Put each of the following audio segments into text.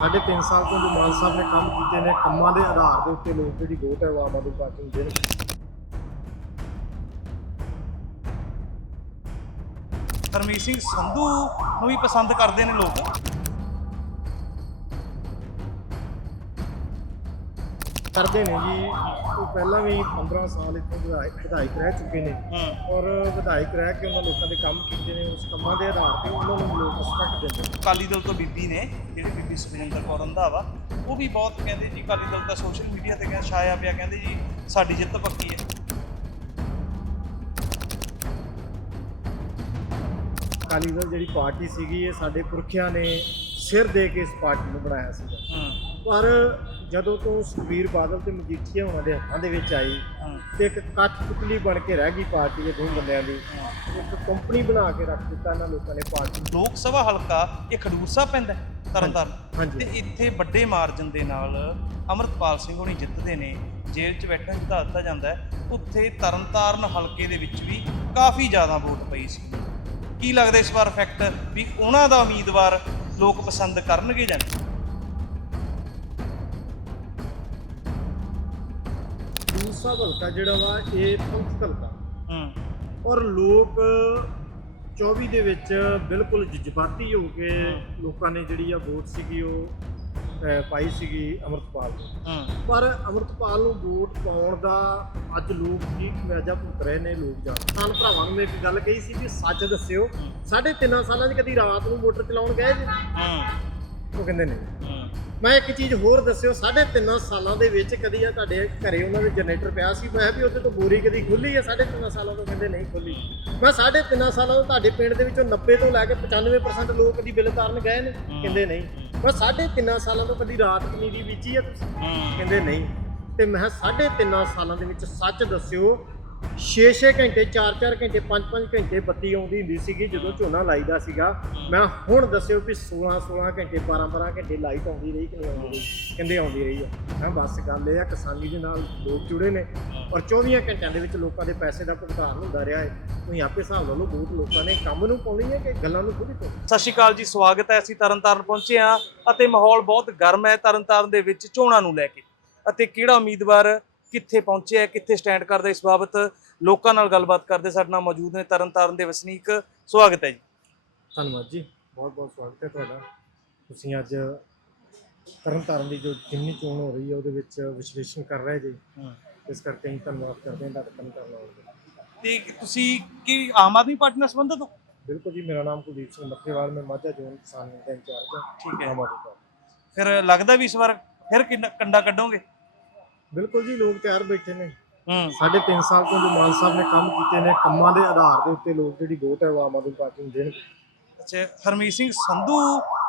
ਸਾਢੇ ਤਿੰਨ ਸਾਲ ਤੋਂ ਜੋ ਮਾਨ ਸਾਹਿਬ ਨੇ ਕੰਮ ਕੀਤੇ ਨੇ, ਕੰਮਾਂ ਦੇ ਆਧਾਰ ਦੇ ਉੱਤੇ ਲੋਕ ਜਿਹੜੀ ਵੋਟ ਹੈ ਉਹ ਆਮ ਆਦਮੀ ਪਾਰਟੀ ਨੂੰ ਦੇਣਗੇ ਹਰਮੀਤ ਸਿੰਘ ਸੰਧੂ ਨੂੰ ਵੀ ਪਸੰਦ ਕਰਦੇ ਨੇ ਲੋਕ। ਕਰਦੇ ਨੇ ਜੀ। ਉਹ ਪਹਿਲਾਂ ਵੀ 15 ਸਾਲ ਇੱਥੋਂ ਵਿਧਾਇਕ ਵਿਧਾਇਕ ਰਹਿ ਚੁੱਕੇ ਨੇ। ਔਰ ਵਿਧਾਇਕ ਰਹਿ ਕੇ ਉਹਨਾਂ ਲੋਕਾਂ ਦੇ ਕੰਮ ਕੀਤੇ ਨੇ ਉਸ ਕੰਮਾਂ ਦੇ ਆਧਾਰ ਤੇ ਉਹਨਾਂ ਨੂੰ ਲੋਕ ਰਿਸਪੈਕਟ ਦਿੰਦੇ ਨੇ। ਅਕਾਲੀ ਦਲ ਤੋਂ ਬੀਬੀ ਨੇ ਜਿਹੜੀ ਬੀਬੀ ਸੁਖਿੰਦਰ ਕੌਰ ਰੰਧਾਵਾ ਉਹ ਵੀ ਬਹੁਤ ਕਹਿੰਦੇ ਜੀ ਅਕਾਲੀ ਦਲ ਦਾ ਸੋਸ਼ਲ ਮੀਡੀਆ ਤੇ ਕਹਿੰਦੇ ਛਾਇਆ ਪਿਆ ਕਹਿੰਦੇ ਜੀ ਸਾਡੀ ਜਿੱਤ ਪੱਕੀ ਹੈ। ਅਕਾਲੀ ਦਲ ਜਿਹੜੀ ਪਾਰਟੀ ਸੀਗੀ ਇਹ ਸਾਡੇ ਪੁਰਖਿਆਂ ਨੇ ਸਿਰ ਦੇ ਕੇ ਇਸ ਪਾਰਟੀ ਨੂੰ ਬਣਾਇਆ ਸੀਗਾ। ਹੂੰ। ਪਰ ਜਦੋਂ ਤੋਂ ਸੁਖਬੀਰ ਬਾਦਲ ਤੇ ਮਜੀਠੀਆ ਉਹਨਾਂ ਦੇ ਹੱਥਾਂ ਦੇ ਵਿੱਚ ਆਈ ਤੇ ਇੱਕ ਕੱਚ ਪੁਤਲੀ ਬਣ ਕੇ ਰਹਿ ਗਈ ਪਾਰਟੀ ਦੇ ਦੋ ਬੰਦਿਆਂ ਦੀ ਇੱਕ ਕੰਪਨੀ ਬਣਾ ਕੇ ਰੱਖ ਦਿੱਤਾ ਇਹਨਾਂ ਲੋਕਾਂ ਨੇ ਪਾਰਟੀ। ਲੋਕ ਸਭਾ ਹਲਕਾ ਇਹ ਖਡੂਰ ਸਾਹਿਬ ਪੈਂਦਾ ਤਰਨਤਾਰਨ। ਤੇ ਇੱਥੇ ਵੱਡੇ ਮਾਰਜਨ ਦੇ ਨਾਲ ਅਮਰਤਪਾਲ ਸਿੰਘ ਹੋਣੀ ਜਿੱਤਦੇ ਨੇ ਜੇਲ੍ਹ 'ਚ ਬੈਠਣ ਨੂੰ ਜਿਤਾ ਦਿੱਤਾ ਜਾਂਦਾ ਉੱਥੇ ਤਰਨਤਾਰਨ ਹਲਕੇ ਦੇ ਵਿੱਚ ਵੀ ਕਾਫੀ ਜ਼ਿਆਦਾ ਵੋਟ ਪਈ ਸੀ। ਕੀ ਲੱਗਦਾ ਇਸ ਵਾਰ ਫੈਕਟ ਵੀ ਉਹਨਾਂ ਦਾ ਉਮੀਦਵਾਰ ਲੋਕ ਪਸੰਦ ਕਰਨਗੇ ਜਾਂ ਨਹੀਂ? ਦੂਸਰਾ ਹਲਕਾ ਜਿਹੜਾ ਵਾ ਇਹ ਪੰਥ ਹਲਕਾ ਹੂੰ। ਔਰ ਲੋਕ 24 ਦੇ ਵਿੱਚ ਬਿਲਕੁਲ ਜਜ਼ਬਾਤੀ ਹੋ ਕੇ ਲੋਕਾਂ ਨੇ ਜਿਹੜੀ ਆ ਵੋਟ ਸੀਗੀ ਉਹ ਪਾਈ ਸੀਗੀ ਅਮਰਤਪਾਲ ਨੂੰ। ਹੂੰ। ਪਰ ਅਮਰਤਪਾਲ ਨੂੰ ਵੋਟ ਪਾਉਣ ਦਾ ਅੱਜ ਲੋਕ ਕੀ ਖਮਿਆਜਾ ਭੁਗਤ ਰਹੇ ਨੇ ਲੋਕ ਜਾਣ ਕਿਸਾਨ ਭਰਾਵਾਂ ਨੂੰ ਮੈਂ ਇੱਕ ਗੱਲ ਕਹੀ ਸੀ ਵੀ ਸੱਚ ਦੱਸਿਓ ਸਾਢੇ ਤਿੰਨਾਂ ਸਾਲਾਂ 'ਚ ਕਦੀ ਰਾਤ ਨੂੰ ਮੋਟਰ ਚਲਾਉਣ ਗਏ ਜੀ? ਹੂੰ। ਉਹ ਕਹਿੰਦੇ ਨਹੀਂ। ਮੈਂ ਇੱਕ ਚੀਜ਼ ਹੋਰ ਦੱਸਿਓ ਸਾਢੇ ਤਿੰਨਾਂ ਸਾਲਾਂ ਦੇ ਵਿੱਚ ਕਦੀ ਆ ਤੁਹਾਡੇ ਘਰੇ ਉਹਨਾਂ ਦੇ ਜਨਰੇਟਰ ਪਿਆ ਸੀ? ਮੈਂ ਵੀ ਉੱਥੇ ਤੋਂ ਬੋਰੀ ਕਦੀ ਖੁੱਲੀ ਆ? ਸਾਢੇ ਤਿੰਨਾਂ ਸਾਲਾਂ ਤੋਂ ਕਹਿੰਦੇ ਨਹੀਂ ਖੁੱਲੀ ਮੈਂ ਸਾਢੇ ਤਿੰਨਾਂ ਸਾਲਾਂ ਤੋਂ ਤੁਹਾਡੇ ਪਿੰਡ ਦੇ ਵਿੱਚੋਂ 90 ਤੋਂ ਲੈ ਕੇ 95% ਲੋਕ ਕਦੀ ਬਿੱਲ ਤਾਰਨ ਗਏ ਨੇ? ਕਹਿੰਦੇ ਨਹੀਂ। ਮੈਂ ਸਾਢੇ ਤਿੰਨਾਂ ਸਾਲਾਂ ਤੋਂ ਕਦੀ ਰਾਤ ਪਨੀਰੀ ਬੀਜੀ ਆ ਤੁਸੀਂ? ਕਹਿੰਦੇ ਨਹੀਂ। ਤੇ ਮੈਂ ਕਿਹਾ ਸਾਢੇ ਤਿੰਨਾਂ ਸਾਲਾਂ ਦੇ ਵਿੱਚ ਸੱਚ ਦੱਸਿਓ 6-6 ਘੰਟੇ 4-4 ਘੰਟੇ 5-5 ਘੰਟੇ ਬੱਤੀ ਆਉਂਦੀ ਹੁੰਦੀ ਸੀਗੀ ਜਦੋਂ ਝੋਨਾ ਲਾਈਦਾ ਸੀਗਾ। ਮੈਂ ਹੁਣ ਦੱਸਿਓ ਵੀ 16-16 ਘੰਟੇ 12-12 ਘੰਟੇ ਲਾਈਟ ਆਉਂਦੀ ਰਹੀ ਕਿ ਨਹੀਂ ਆਉਂਦੀ ਰਹੀ? ਕਹਿੰਦੇ ਆਉਂਦੀ ਰਹੀ ਆ। ਮੈਂ ਬਸ ਗੱਲ ਇਹ ਆ, ਕਿਸਾਨੀ ਦੇ ਨਾਲ ਲੋਕ ਜੁੜੇ ਨੇ ਔਰ 24 ਘੰਟਿਆਂ ਦੇ ਵਿੱਚ ਲੋਕਾਂ ਦੇ ਪੈਸੇ ਦਾ ਭੁਗਤਾਨ ਹੁੰਦਾ ਰਿਹਾ ਹੈ। ਤੁਸੀਂ ਆਪੇ ਹਿਸਾਬ ਲਾ ਲਓ, ਬਹੁਤ ਲੋਕਾਂ ਨੇ ਕੰਮ ਨੂੰ ਪਾਉਣੀ ਹੈ ਕਿ ਗੱਲਾਂ ਨੂੰ ਖੁਦ ਹੀ ਪਾਉਣੀ? ਸਤਿ ਸ਼੍ਰੀ ਅਕਾਲ ਜੀ, ਸਵਾਗਤ ਹੈ। ਅਸੀਂ ਤਰਨਤਾਰਨ ਪਹੁੰਚੇ ਹਾਂ ਅਤੇ ਮਾਹੌਲ ਬਹੁਤ ਗਰਮ ਹੈ ਤਰਨਤਾਰਨ ਦੇ ਵਿੱਚ ਚੋਣਾਂ ਨੂੰ ਲੈ ਕੇ। ਅਤੇ ਕਿਹੜਾ ਉਮੀਦਵਾਰ ਕਿੱਥੇ ਪਹੁੰਚਿਆ ਕਿੱਥੇ ਸਟੈਂਡ ਕਰਦਾ ਇਸ ਬਾਬਤ ਲੋਕਾਂ ਨਾਲ ਗੱਲਬਾਤ ਕਰਦੇ ਸਾਡੇ ਨਾਲ ਮੌਜੂਦ ਨੇ ਤਰਨਤਾਰਨ ਦੇ ਵਸਨੀਕ। ਸਵਾਗਤ ਹੈ ਜੀ। ਧੰਨਵਾਦ ਜੀ। ਬਹੁਤ ਬਹੁਤ ਸਵਾਗਤ ਹੈ ਤੁਹਾਡਾ। ਤੁਸੀਂ ਅੱਜ ਤਰਨਤਾਰਨ ਦੀ ਜੋ ਜਿੰਨੀ ਚੋਣ ਹੋ ਰਹੀ ਹੈ ਉਹਦੇ ਵਿੱਚ ਵਿਸ਼ਲੇਸ਼ਣ ਕਰ ਰਹੇ ਜੀ। ਇਸ ਕਰਕੇ ਅਸੀਂ ਧੰਨਵਾਦ ਕਰਦੇ ਹਾਂ ਤੁਹਾਡਾ ਤਰਨਤਾਰਨ ਆਉਣ ਦਾ ਤੇ ਤੁਸੀਂ ਕੀ ਆਮ ਆਦਮੀ ਪਾਰਟੀ ਨਾਲ ਸੰਬੰਧਿਤ ਹੋ? ਬਿਲਕੁਲ ਜੀ ਮੇਰਾ ਨਾਮ ਕੁਲਦੀਪ ਸਿੰਘ ਮੱਥੇਵਾਲ ਮੈਂ ਮਾਝਾ ਜ਼ੋਨ ਕਿਸਾਨ ਦਾ ਇੰਚਾਰਜ ਹਾਂ। ਠੀਕ ਹੈ। ਫਿਰ ਲੱਗਦਾ ਵੀ ਇਸ ਵਾਰ ਫਿਰ ਕਿੰਨਾ ਕੰਡਾ ਕੱਢੋਗੇ? ਬਿਲਕੁਲ ਜੀ ਲੋਕ ਤਿਆਰ ਬੈਠੇ ਨੇ। ਹੂੰ। ਸਾਢੇ ਤਿੰਨ ਸਾਲ ਤੋਂ ਜੋ ਮਾਨ ਸਾਹਿਬ ਨੇ ਕੰਮ ਕੀਤੇ ਨੇ ਕੰਮਾਂ ਦੇ ਆਧਾਰ ਦੇ ਉੱਤੇ ਲੋਕ ਜਿਹੜੀ ਵੋਟ ਹੈ ਉਹ ਆਮ ਆਦਮੀ ਪਾਰਟੀ ਨੂੰ ਦੇਣਗੇ। ਅੱਛਾ ਹਰਮੀਤ ਸਿੰਘ ਸੰਧੂ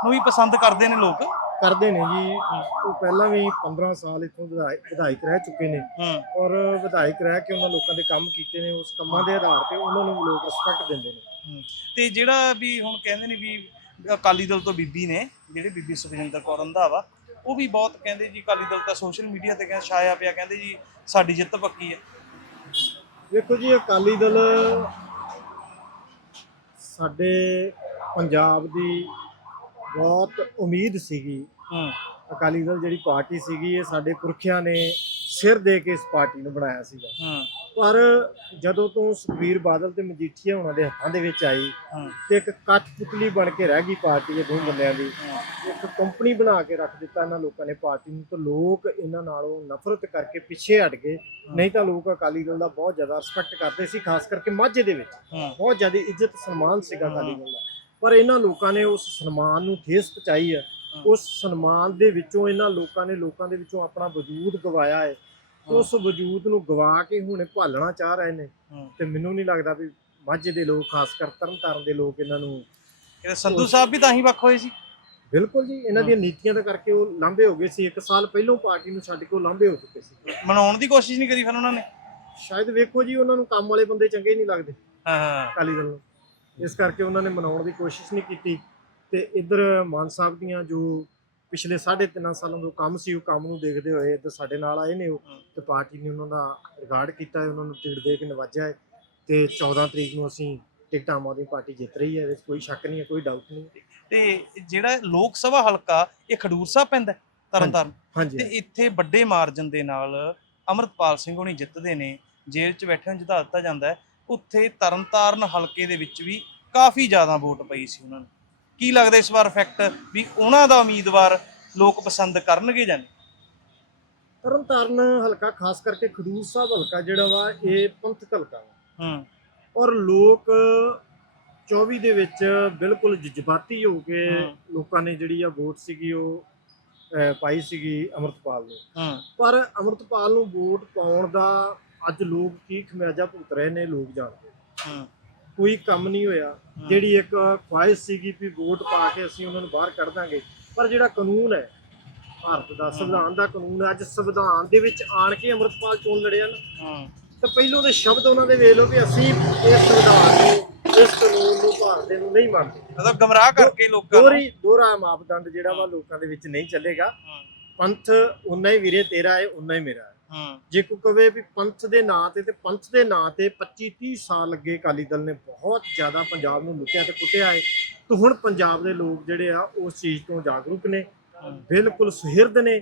ਨੂੰ ਵੀ ਪਸੰਦ ਕਰਦੇ ਨੇ ਲੋਕ? ਕਰਦੇ ਨੇ ਜੀ। ਉਹ ਪਹਿਲਾਂ ਵੀ 15 ਸਾਲ ਇੱਥੋਂ ਵਿਧਾਇਕ ਰਹਿ ਚੁੱਕੇ ਨੇ। ਔਰ ਵਿਧਾਇਕ ਰਹਿ ਕੇ ਉਹਨਾਂ ਲੋਕਾਂ ਦੇ ਕੰਮ ਕੀਤੇ ਨੇ ਉਸ ਕੰਮਾਂ ਦੇ ਆਧਾਰ ਤੇ ਉਹਨਾਂ ਨੂੰ ਲੋਕ ਰਿਸਪੈਕਟ ਦਿੰਦੇ ਨੇ। ਤੇ ਜਿਹੜਾ ਵੀ ਹੁਣ ਕਹਿੰਦੇ ਨੇ ਵੀ ਅਕਾਲੀ ਦਲ ਤੋਂ ਬੀਬੀ ਨੇ ਜਿਹੜੇ ਬੀਬੀ ਸੁਖਿੰਦਰ ਕੌਰ ਰੰਧਾਵਾ ਉਹ ਵੀ ਬਹੁਤ ਕਹਿੰਦੇ ਜੀ ਅਕਾਲੀ ਦਲ ਦਾ ਸੋਸ਼ਲ ਮੀਡੀਆ ਤੇ ਕਹਿੰਦੇ ਛਾਇਆ ਪਿਆ ਕਹਿੰਦੇ ਜੀ ਸਾਡੀ ਜਿੱਤ ਪੱਕੀ ਹੈ ਵੇਖੋ ਜੀ ਅਕਾਲੀ ਦਲ ਸਾਡੇ ਪੰਜਾਬ ਦੀ ਬਹੁਤ ਉਮੀਦ ਸੀਗੀ। ਹੂੰ। ਅਕਾਲੀ ਦਲ ਜਿਹੜੀ ਪਾਰਟੀ ਸੀਗੀ ਇਹ ਸਾਡੇ ਪੁਰਖਿਆਂ ਨੇ ਸਿਰ ਦੇ ਕੇ ਇਸ ਪਾਰਟੀ ਨੂੰ ਬਣਾਇਆ ਸੀਗਾ। ਹੂੰ। ਪਰ ਜਦੋਂ ਤੋਂ ਸੁਖਬੀਰ ਬਾਦਲ ਤੇ ਮਜੀਠੀਆ ਉਹਨਾਂ ਦੇ ਹੱਥਾਂ ਦੇ ਵਿੱਚ ਆਈ ਤੇ ਇੱਕ ਕੱਚ ਪੁਤਲੀ ਬਣ ਕੇ ਰਹਿ ਗਈ ਪਾਰਟੀ ਦੇ ਦੋ ਬੰਦਿਆਂ ਦੀ ਇੱਕ ਕੰਪਨੀ ਬਣਾ ਕੇ ਰੱਖ ਦਿੱਤਾ ਇਹਨਾਂ ਲੋਕਾਂ ਨੇ ਪਾਰਟੀ ਨੂੰ ਤੇ ਲੋਕ ਇਹਨਾਂ ਨਾਲੋਂ ਨਫ਼ਰਤ ਕਰਕੇ ਪਿੱਛੇ ਹਟ ਗਏ। ਨਹੀਂ ਤਾਂ ਲੋਕ ਅਕਾਲੀ ਦਲ ਦਾ ਬਹੁਤ ਜ਼ਿਆਦਾ ਰਿਸਪੈਕਟ ਕਰਦੇ ਸੀ ਖਾਸ ਕਰਕੇ ਮਾਝੇ ਦੇ ਵਿੱਚ। ਬਹੁਤ ਜ਼ਿਆਦਾ ਇੱਜ਼ਤ ਸਨਮਾਨ ਸੀਗਾ ਅਕਾਲੀ ਦਲ ਦਾ। ਪਰ ਇਹਨਾਂ ਲੋਕਾਂ ਨੇ ਉਸ ਸਨਮਾਨ ਨੂੰ ਠੇਸ ਪਹੁੰਚਾਈ ਹੈ। ਉਸ ਸਨਮਾਨ ਦੇ ਵਿੱਚੋਂ ਇਹਨਾਂ ਲੋਕਾਂ ਨੇ ਲੋਕਾਂ ਦੇ ਵਿੱਚੋਂ ਆਪਣਾ ਵਜੂਦ ਗਵਾਇਆ ਹੈ। ਉਸ ਵਜੂਦ ਨੂੰ ਗਵਾ ਕੇ ਹੁਣ ਇਹ ਭਾਲਣਾ ਚਾਹ ਰਹੇ ਨੇ। ਤੇ ਮੈਨੂੰ ਨਹੀਂ ਲੱਗਦਾ ਵੀ ਮਾਝੇ ਦੇ ਲੋਕ ਖਾਸ ਕਰ ਤਰਨਤਾਰਨ ਦੇ ਲੋਕ ਇਹਨਾਂ ਨੂੰ ਇਹ ਸੰਧੂ ਸਾਹਿਬ ਵੀ ਤਾਂ ਹੀ ਵੱਖ ਹੋਏ ਸੀ। ਬਿਲਕੁਲ ਜੀ ਇਹਨਾਂ ਦੀਆਂ ਨੀਤੀਆਂ ਦਾ ਕਰਕੇ ਉਹ ਲਾਂਭੇ ਹੋ ਗਏ ਸੀ। ਇੱਕ ਸਾਲ ਪਹਿਲਾਂ ਪਾਰਟੀ ਨੂੰ ਛੱਡ ਕੇ ਉਹ ਲਾਂਭੇ ਹੋ ਚੁੱਕੇ ਸੀ। ਮਨਾਉਣ ਦੀ ਕੋਸ਼ਿਸ਼ ਨਹੀਂ ਕਰੀ ਫਿਰ ਉਹਨਾਂ ਨੇ? ਸ਼ਾਇਦ ਵੇਖੋ ਜੀ ਉਹਨਾਂ ਨੂੰ ਕੰਮ ਵਾਲੇ ਬੰਦੇ ਚੰਗੇ ਨਹੀਂ ਲੱਗਦੇ। ਹਾਂ ਹਾਂ। ਅਕਾਲੀ ਦਲ ਨੂੰ। ਇਸ ਕਰਕੇ ਉਹਨਾਂ ਨੇ ਮਨਾਉਣ ਦੀ ਕੋਸ਼ਿਸ਼ ਨਹੀਂ ਕੀਤੀ। ਤੇ ਇੱਧਰ ਮਾਨ ਸਾਹਿਬ ਦੀਆਂ ਜੋ ਪਿਛਲੇ 3.5 ਸਾਲਾਂ ਤੋਂ ਕੰਮ ਸੀ ਉਹ ਕੰਮ ਨੂੰ ਦੇਖਦੇ ਹੋਏ ਇੱਧਰ ਸਾਡੇ ਨਾਲ ਆਏ ਨੇ ਉਹ ਤੇ ਪਾਰਟੀ ਨੇ ਉਹਨਾਂ ਦਾ ਰਿਕਾਰਡ ਕੀਤਾ ਹੈ ਉਹਨਾਂ ਨੂੰ ਟਿਕਟ ਦੇ ਕੇ ਨਵਾਜਿਆ ਹੈ ਤੇ 14 ਤਰੀਕ ਨੂੰ ਅਸੀਂ ਟਿਕਟ ਆਮ ਆਦਮੀ ਪਾਰਟੀ ਜਿੱਤ ਰਹੀ ਹੈ ਇਹਦੇ ਕੋਈ ਸ਼ੱਕ ਨਹੀਂ ਹੈ ਕੋਈ ਡਾਊਟ ਨਹੀਂ ਤੇ ਜਿਹੜਾ ਲੋਕ ਸਭਾ ਹਲਕਾ ਇਹ ਖਡੂਰ ਸਾਹਿਬ ਪੈਂਦਾ ਤਰਨਤਾਰਨ। ਹਾਂਜੀ ਤੇ ਇੱਥੇ ਵੱਡੇ ਮਾਰਜਨ ਦੇ ਨਾਲ ਅਮਰਤਪਾਲ ਸਿੰਘ ਹੋਣੀ ਜਿੱਤਦੇ ਨੇ ਜੇਲ੍ਹ 'ਚ ਬੈਠਿਆਂ ਨੂੰ ਜਿਤਾ ਦਿੱਤਾ ਜਾਂਦਾ ਉੱਥੇ ਤਰਨਤਾਰਨ ਹਲਕੇ ਦੇ ਵਿੱਚ ਵੀ ਕਾਫੀ ਜ਼ਿਆਦਾ ਵੋਟ ਪਈ ਸੀ ਉਹਨਾਂ ਨੂੰ। ਕੀ ਲੱਗਦਾ ਇਸ ਵਾਰ ਇਫੈਕਟ ਵੀ ਉਹਨਾਂ ਦਾ ਉਮੀਦਵਾਰ ਲੋਕ ਪਸੰਦ ਕਰਨਗੇ ਜਾਂ ਨਹੀਂ? ਤਰਨਤਾਰਨ ਹਲਕਾ ਖਾਸ ਕਰਕੇ ਖਡੂਰ ਸਾਹਿਬ ਹਲਕਾ ਜਿਹੜਾ ਵਾ ਇਹ ਪੰਥਕ ਹਲਕਾ ਵਾ। ਹੂੰ। ਔਰ ਲੋਕ 24 ਦੇ ਵਿੱਚ ਬਿਲਕੁਲ ਜਜ਼ਬਾਤੀ ਹੋ ਕੇ। ਲੋਕਾਂ ਨੇ ਜਿਹੜੀ ਆ ਵੋਟ ਸੀਗੀ ਉਹ ਪਾਈ ਸੀਗੀ ਅਮਰਤਪਾਲ ਨੂੰ। ਹੂੰ। ਪਰ ਅਮਰਤਪਾਲ ਨੂੰ ਵੋਟ ਪਾਉਣ ਦਾ ਅੱਜ ਲੋਕ ਕੀ ਖਮਿਆਜਾ ਭੁਗਤ ਰਹੇ ਨੇ ਲੋਕ ਜਾਣਦੇ ਹੂੰ। ਕੋਈ ਕੰਮ ਨਹੀਂ ਹੋਇਆ। ਜਿਹੜੀ ਇੱਕ ਖੁਆਇਸ਼ ਸੀਗੀ ਵੀ ਵੋਟ ਪਾ ਕੇ ਅਸੀਂ ਉਹਨਾਂ ਨੂੰ ਬਾਹਰ ਕੱਢ ਦਾਂਗੇ ਪਰ ਜਿਹੜਾ ਕਾਨੂੰਨ ਹੈ ਭਾਰਤ ਦਾ ਸੰਵਿਧਾਨ ਦਾ ਕਾਨੂੰਨ ਹੈ ਅੱਜ ਸੰਵਿਧਾਨ ਦੇ ਵਿੱਚ ਆਣ ਕੇ ਅਮਰਤਪਾਲ ਚੋਣ ਲੜਿਆ ਨਾ ਤਾਂ ਪਹਿਲੋਂ ਦੇ ਸ਼ਬਦ ਉਹਨਾਂ ਦੇ ਵੇਖ ਲਓ ਵੀ ਅਸੀਂ ਇਸ ਸੰਵਿਧਾਨ ਨੂੰ ਇਸ ਕਾਨੂੰਨ ਨੂੰ ਭਾਰਤ ਦੇ ਨੂੰ ਨਹੀਂ ਮੰਨਦੇ। ਮਤਲਬ ਗਮਰਾਹ ਕਰਕੇ ਲੋਕਾਂ ਨੂੰ ਦੋਹਰੀ ਦੋਹਰਾ ਮਾਪਦੰਡ ਜਿਹੜਾ ਵਾ ਲੋਕਾਂ ਦੇ ਵਿੱਚ ਨਹੀਂ ਚੱਲੇਗਾ। ਪੰਥ ਉਨਾ ਹੀ ਵੀਰੇ ਤੇਰਾ ਹੈ ਉਨਾ ਹੀ ਮੇਰਾ ਹੂੰ ਜੇ ਕੋਈ ਕਵੇ ਵੀ ਪੰਥ ਦੇ ਨਾਂ ਤੇ ਤੇ ਪੰਥ ਦੇ ਨਾਂ ਤੇ 25 30 ਸਾਲ ਲੱਗੇ ਅਕਾਲੀ ਦਲ ਨੇ ਬਹੁਤ ਜ਼ਿਆਦਾ ਪੰਜਾਬ ਨੂੰ ਲੁੱਟਿਆ ਤੇ ਕੁੱਟਿਆ ਹੈ ਤੇ ਹੁਣ ਪੰਜਾਬ ਦੇ ਲੋਕ ਜਿਹੜੇ ਆ ਉਸ ਚੀਜ਼ ਤੋਂ ਜਾਗਰੂਕ ਨੇ ਬਿਲਕੁਲ ਸੁਹਿਰਦ ਨੇ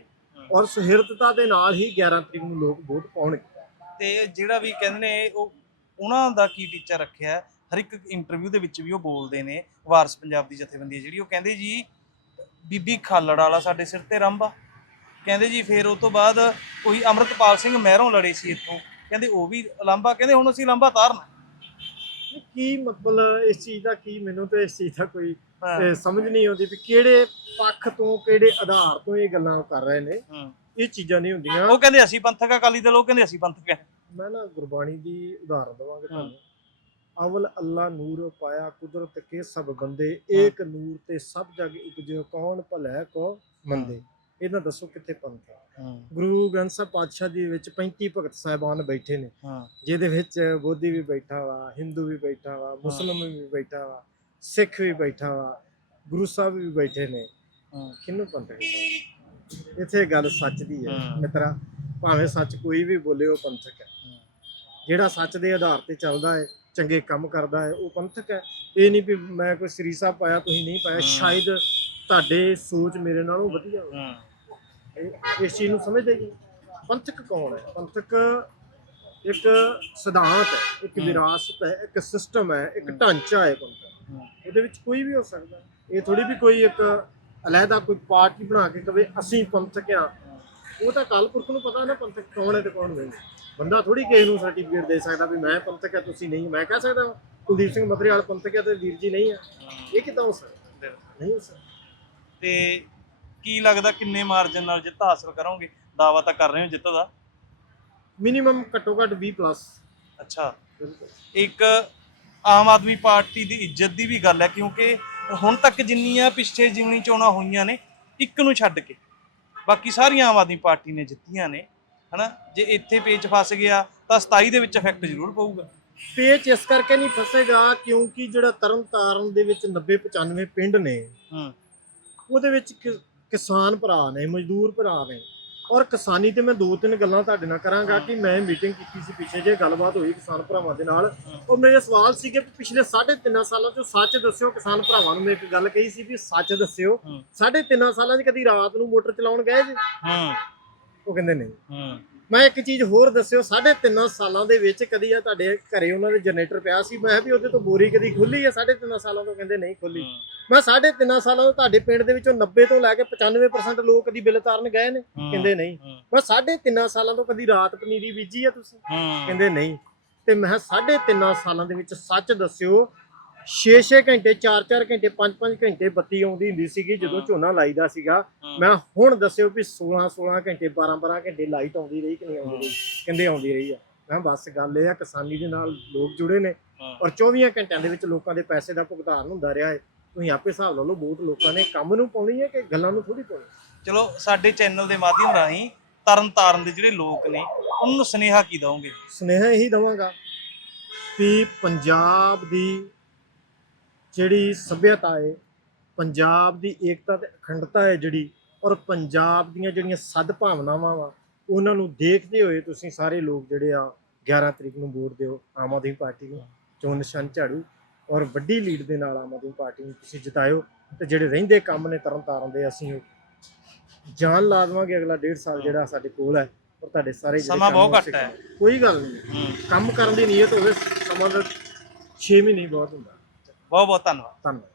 ਔਰ ਸੁਹਿਰਦਤਾ ਦੇ ਨਾਲ ਹੀ 11 ਤਰੀਕ ਨੂੰ ਲੋਕ ਵੋਟ ਪਾਉਣਗੇ। ਤੇ ਜਿਹੜਾ ਵੀ ਕਹਿੰਦੇ ਨੇ ਉਹ ਉਹਨਾਂ ਦਾ ਕੀ ਟੀਚਾ ਰੱਖਿਆ ਹਰ ਇੱਕ ਇੰਟਰਵਿਊ ਦੇ ਵਿੱਚ ਵੀ ਉਹ ਬੋਲਦੇ ਨੇ ਵਾਰਸ ਪੰਜਾਬ ਦੀ ਜਥੇਬੰਦੀ ਜਿਹੜੀ ਉਹ ਕਹਿੰਦੇ ਜੀ ਬੀਬੀ ਖਾਲੜ ਵਾਲਾ ਸਾਡੇ ਸਿਰ ਤੇ ਰੰਭਾ ਕਹਿੰਦੇ ਜੀ ਫਿਰ ਉਹ ਤੋਂ ਬਾਅਦ ਕੋਈ ਅਮਰਤਪਾਲ ਸਿੰਘ ਮਹਿਰੋਂ ਲੜੇ ਸੀ ਇੱਥੋਂ। ਕਹਿੰਦੇ ਉਹ ਵੀ ਲਾਂਬਾ ਕਹਿੰਦੇ ਹੁਣ ਅਸੀਂ ਲਾਂਬਾ ਤਾਰਨਾ। ਕੀ ਮਤਲਬ ਇਸ ਚੀਜ਼ ਦਾ ਕੀ ਮੈਨੂੰ ਤਾਂ ਇਸ ਚੀਜ਼ ਦਾ ਕੋਈ ਹਾਂ, ਸਮਝ ਨਹੀਂ ਆਉਂਦੀ ਵੀ ਕਿਹੜੇ ਪੱਖ ਤੋਂ ਕਿਹੜੇ ਆਧਾਰ ਤੋਂ ਇਹ ਗੱਲਾਂ ਕਰ ਰਹੇ ਨੇ। ਇਹ ਚੀਜ਼ਾਂ ਨਹੀਂ ਹੁੰਦੀਆਂ। ਉਹ ਕਹਿੰਦੇ ਅਸੀਂ ਪੰਥਕ ਅਕਾਲੀ ਦਲ ਉਹ ਕਹਿੰਦੇ ਅਸੀਂ ਪੰਥਕ ਹੈ ਮੈਂ ਨਾ ਗੁਰਬਾਣੀ ਦੀ ਉਦਾਹਰਨ ਦਵਾਂਗਾ ਤੁਹਾਨੂੰ। ਅਵਲ ਅੱਲਾ ਨੂਰ ਪਾਇਆ ਕੁਦਰਤ ਕੇ ਸਭ ਬੰਦੇ ਏਕ ਨੂਰ ਤੇ ਸਭ ਜਗ ਉਪਜਿਓ ਕੌਣ ਭਲੇ ਕੋ ਮੰਦੇ। ਇਹਨਾਂ ਦੱਸੋ ਕਿੱਥੇ ਪੰਥ ਹੂੰ। ਗੁਰੂ ਗ੍ਰੰਥ ਸਾਹਿਬ ਪਾਤਸ਼ਾਹ ਜੀ ਵਿੱਚ 35 ਭਗਤ ਸਾਹਿਬਾਨ ਬੈਠੇ ਨੇ। ਹਾਂ। ਜਿਹਦੇ ਵਿੱਚ ਬੋਧੀ ਵੀ ਬੈਠਾ ਵਾ ਹਿੰਦੂ ਵੀ ਬੈਠਾ ਵਾ ਮੁਸਲਮ ਵੀ ਬੈਠਾ ਵਾ ਸਿੱਖ ਵੀ ਬੈਠਾ ਵਾ ਗੁਰੂ ਸਾਹਿਬ ਵੀ ਬੈਠੇ ਨੇ। ਹਾਂ। ਕਿਹਨੂੰ ਪੰਥਕ ਕਹਿੰਦੇ? ਇੱਥੇ ਗੱਲ ਸੱਚ ਦੀ ਹੈ। ਹਾਂ। ਮਿੱਤਰਾ ਭਾਵੇਂ ਸੱਚ ਕੋਈ ਵੀ ਬੋਲੇ ਉਹ ਪੰਥਕ ਹੈ। ਹਾਂ। ਜਿਹੜਾ ਸੱਚ ਦੇ ਆਧਾਰ ਤੇ ਚੱਲਦਾ ਹੈ ਚੰਗੇ ਕੰਮ ਕਰਦਾ ਹੈ ਉਹ ਪੰਥਕ ਹੈ। ਇਹ ਨਹੀਂ ਵੀ ਮੈਂ ਕੋਈ ਸ੍ਰੀ ਸਾਹਿਬ ਪਾਇਆ ਤੁਸੀਂ ਨਹੀਂ ਪਾਇਆ ਹਾਂ। ਸ਼ਾਇਦ ਤੁਹਾਡੇ ਸੋਚ ਮੇਰੇ ਨਾਲੋਂ ਵਧੀਆ ਹੋਵੇ। ਹਾਂ। ਇਸ ਚੀਜ਼ ਨੂੰ ਸਮਝਦੇ ਜੀ ਪੰਥਕ ਕੌਣ ਹੈ ਪੰਥਕ ਇੱਕ ਸਿਧਾਂਤ ਹੈ ਇੱਕ। ਵਿਰਾਸਤ ਹੈ ਇੱਕ ਸਿਸਟਮ ਹੈ ਇੱਕ। ਢਾਂਚਾ ਹੈ ਪੰਥਕ ਹਾਂ। ਉਹਦੇ ਵਿੱਚ ਕੋਈ ਵੀ ਹੋ ਸਕਦਾ। ਇਹ ਥੋੜੀ ਵੀ ਕੋਈ ਇੱਕ ਅਲੱਗਾ ਕੋਈ ਪਾਰਟੀ ਬਣਾ ਕੇ ਕਵੇ ਅਸੀਂ ਪੰਥਕ ਆ ਉਹ ਤਾਂ ਅਕਾਲ ਪੁਰਖ ਨੂੰ ਪਤਾ ਨਾ ਪੰਥਕ ਕੌਣ ਹੈ ਤੇ ਕੌਣ ਨਹੀਂ ਬੰਦਾ ਥੋੜੀ ਕਿਸੇ ਨੂੰ ਸਰਟੀਫਿਕੇਟ ਦੇ ਸਕਦਾ ਵੀ ਮੈਂ ਪੰਥਕ ਹੈ ਤੁਸੀਂ ਨਹੀਂ ਮੈਂ ਕਹਿ ਸਕਦਾ ਕੁਲਦੀਪ ਸਿੰਘ ਮਤਰੀਵਾਲ ਪੰਥਕ ਹੈ ਤੇ ਵੀਰ ਜੀ ਨਹੀਂ ਹੈ ਇਹ ਕਿਦਾਂ ਹੋ ਸਕਦਾ। ਨਹੀਂ ਹੋ ਸਕਦਾ ਤੇ ਕੀ ਲੱਗਦਾ ਕਿੰਨੇ ਮਾਰਜਨ ਨਾਲ ਜਿੱਤ ਹਾਸਲ ਕਰੋਗੇ? ਦਾਵਾ ਤਾਂ ਕਰ ਰਹੇ ਹੋ ਜਿੱਤ ਦਾ ਮਿਨੀਮਮ ਘੱਟੋ ਘੱਟ 20 ਪਲੱਸ ਅੱਛਾ। ਇੱਕ ਆਮ ਆਦਮੀ ਪਾਰਟੀ ਦੀ ਇੱਜ਼ਤ ਦੀ ਵੀ ਗੱਲ ਹੈ ਕਿਉਂਕਿ ਹੁਣ ਤੱਕ ਜਿੰਨੀਆਂ ਪਿਛੇ ਜਿਮਣੀ ਚੋਣਾਂ ਹੋਈਆਂ ਨੇ ਇੱਕ ਨੂੰ ਛੱਡ ਕੇ। ਬਾਕੀ ਸਾਰੀਆਂ ਆਮ ਆਦਮੀ ਪਾਰਟੀ ਨੇ ਜਿੱਤੀਆਂ ਨੇ ਹਨਾ? ਜੇ ਇੱਥੇ ਪੇਚ ਫਸ ਗਿਆ ਤਾਂ 27 ਦੇ ਵਿੱਚ ਇਫੈਕਟ ਜ਼ਰੂਰ ਪਊਗਾ। ਪੇਚ ਇਸ ਕਰਕੇ ਨਹੀਂ ਫਸੇਗਾ ਕਿਉਂਕਿ ਜਿਹੜਾ ਤਰਨ ਤਾਰਨ ਦੇ ਵਿੱਚ 90 95 ਪਿੰਡ ਨੇ ਹੂੰ। ਉਹਦੇ ਵਿੱਚ ਕਿਸਾਨ ਭਰਾ ਨੇ ਮਜ਼ਦੂਰ ਭਰਾ ਨੇ। ਔਰ ਕਿਸਾਨੀ ਤੇ ਮੈਂ ਦੋ ਤਿੰਨ ਗੱਲਾਂ ਤੁਹਾਡੇ ਨਾਲ ਕਰਾਂਗਾ ਕਿ ਮੈਂ ਮੀਟਿੰਗ ਕੀਤੀ ਸੀ ਪਿੱਛੇ ਜੇ ਗੱਲਬਾਤ ਹੋਈ ਕਿਸਾਨ ਭਰਾਵਾਂ ਦੇ ਨਾਲ। ਉਹ ਮੇਰੇ ਸਵਾਲ ਸੀਗੇ ਕਿ ਪਿਛਲੇ 3.5 ਸਾਲਾਂ ਤੋਂ ਸੱਚ ਦੱਸਿਓ ਕਿਸਾਨ ਭਰਾਵਾਂ ਨੂੰ ਮੈਂ ਇੱਕ ਗੱਲ ਕਹੀ ਸੀ ਵੀ ਸੱਚ ਦੱਸਿਓ। ਹੂੰ। 3.5 ਸਾਲਾਂ 'ਚ ਕਦੀ ਰਾਤ ਨੂੰ ਮੋਟਰ ਚਲਾਉਣ ਗਏ ਜੀ? ਹੂੰ। ਉਹ ਕਹਿੰਦੇ ਨਹੀਂ। ਹੂੰ। ਮੈਂ ਇੱਕ ਚੀਜ਼ ਹੋਰ ਦੱਸਿਓ 3.5 ਸਾਲਾਂ ਦੇ ਵਿੱਚ ਕਦੀ ਆ ਤੁਹਾਡੇ ਘਰੇ ਉਹਨਾਂ ਦੇ ਜਨਰੇਟਰ ਪਿਆ ਸੀ? ਮੈਂ ਵੀ ਉਹਦੇ ਤੋਂ ਬੋਰੀ ਕਦੀ ਖੁੱਲੀ ਆ? 3.5 ਸਾਲਾਂ ਤੋਂ ਕਹਿੰਦੇ ਨਹੀਂ ਖੁੱਲੀ ਮੈਂ 3.5 ਸਾਲਾਂ ਤੋਂ ਤੁਹਾਡੇ ਪਿੰਡ ਦੇ ਵਿੱਚੋਂ 90 ਤੋਂ ਲੈ ਕੇ 95% ਲੋਕ ਕਦੀ ਬਿੱਲ ਤਾਰਨ ਗਏ ਨੇ? ਕਹਿੰਦੇ ਨਹੀਂ। ਮੈਂ 3.5 ਸਾਲਾਂ ਤੋਂ ਕਦੀ ਰਾਤ ਪਨੀਰੀ ਬੀਜੀ ਆ ਤੁਸੀਂ? ਕਹਿੰਦੇ ਨਹੀਂ। ਤੇ ਮੈਂ 3.5 ਸਾਲਾਂ ਦੇ ਵਿੱਚ ਸੱਚ ਦੱਸਿਓ 6-6 ਘੰਟੇ 4-4 ਘੰਟੇ 5-5 ਘੰਟੇ ਬੱਤੀ ਆਉਂਦੀ ਹੁੰਦੀ ਸੀਗੀ ਜਦੋਂ ਝੋਨਾ ਲਾਈਦਾ ਸੀਗਾ। ਮੈਂ ਹੁਣ ਦੱਸਿਓ ਵੀ 16-16 ਘੰਟੇ 12-12 ਘੰਟੇ ਲਾਈਟ ਆਉਂਦੀ ਰਹੀ ਕਿ ਨਹੀਂ ਆਉਂਦੀ ਰਹੀ? ਕਹਿੰਦੇ ਆਉਂਦੀ ਰਹੀ ਆ। ਮੈਂ ਬਸ ਗੱਲ ਇਹ ਆ ਕਿਸਾਨੀ ਦੇ ਨਾਲ ਲੋਕ ਜੁੜੇ ਨੇ ਔਰ 24 ਘੰਟਿਆਂ ਦੇ ਵਿੱਚ ਲੋਕਾਂ ਦੇ ਪੈਸੇ ਦਾ ਭੁਗਤਾਨ ਹੁੰਦਾ ਰਿਹਾ ਹੈ। ਤੁਸੀਂ ਆਪੇ ਹਿਸਾਬ ਲਾ ਲਓ ਵੋਟ ਲੋਕਾਂ ਨੇ ਕੰਮ ਨੂੰ ਪਾਉਣੀ ਹੈ ਕਿ ਗੱਲਾਂ ਨੂੰ ਥੋੜੀ ਪਾਉਣੀ? ਚਲੋ ਸਾਡੇ ਚੈਨਲ ਦੇ ਮਾਧਿਅਮ ਰਾਹੀਂ ਤਰਨ ਤਾਰਨ ਦੇ ਜਿਹੜੇ ਲੋਕ ਨੇ ਉਹਨਾਂ ਨੂੰ ਸੁਨੇਹਾ ਕੀ ਦਵੋਗੇ? ਸੁਨੇਹਾ ਇਹੀ ਦਵਾਂਗਾ ਕਿ ਪੰਜਾਬ ਦੀ ਜਿਹੜੀ ਸਭਿਅਤਾ ਹੈ ਪੰਜਾਬ ਦੀ ਏਕਤਾ ਤੇ ਅਖੰਡਤਾ ਹੈ ਜਿਹੜੀ ਔਰ ਪੰਜਾਬ ਦੀਆਂ ਜਿਹੜੀਆਂ ਸਦ ਭਾਵਨਾਵਾਂ ਵਾ ਉਹਨਾਂ ਨੂੰ ਦੇਖਦੇ ਹੋਏ ਤੁਸੀਂ ਸਾਰੇ ਲੋਕ ਜਿਹੜੇ ਆ 11 ਤਰੀਕ ਨੂੰ ਵੋਟ ਦਿਓ ਆਮ ਆਦਮੀ ਪਾਰਟੀ ਨੂੰ ਚੋਣ ਨਿਸ਼ਾਨ ਝਾੜੂ ਔਰ ਵੱਡੀ ਲੀਡ ਦੇ ਨਾਲ ਆਮ ਆਦਮੀ ਪਾਰਟੀ ਨੂੰ ਤੁਸੀਂ ਜਿਤਾਇਓ ਤੇ ਜਿਹੜੇ ਰਹਿੰਦੇ ਕੰਮ ਨੇ ਤਰਨ ਤਾਰਨ ਦੇ ਅਸੀਂ ਜਾਨ ਲਾ ਦੇਵਾਂਗੇ ਅਗਲਾ ਡੇਢ ਸਾਲ ਜਿਹੜਾ ਸਾਡੇ ਕੋਲ ਹੈ ਔਰ ਤੁਹਾਡੇ ਸਾਰੇ ਜਿਹੜੇ ਸਮਾਂ ਬਹੁਤ ਘੱਟ ਹੈ। ਕੋਈ ਗੱਲ ਨਹੀਂ। ਕੰਮ ਕਰਨ ਦੀ ਨੀਅਤ ਹੋਵੇ ਸਮਾਂ ਦਾ 6 ਮਹੀਨੇ ਬਹੁਤ ਹੁੰਦਾ। ਬਹੁਤ ਬਹੁਤ ਧੰਨਵਾਦ। ਧੰਨਵਾਦ।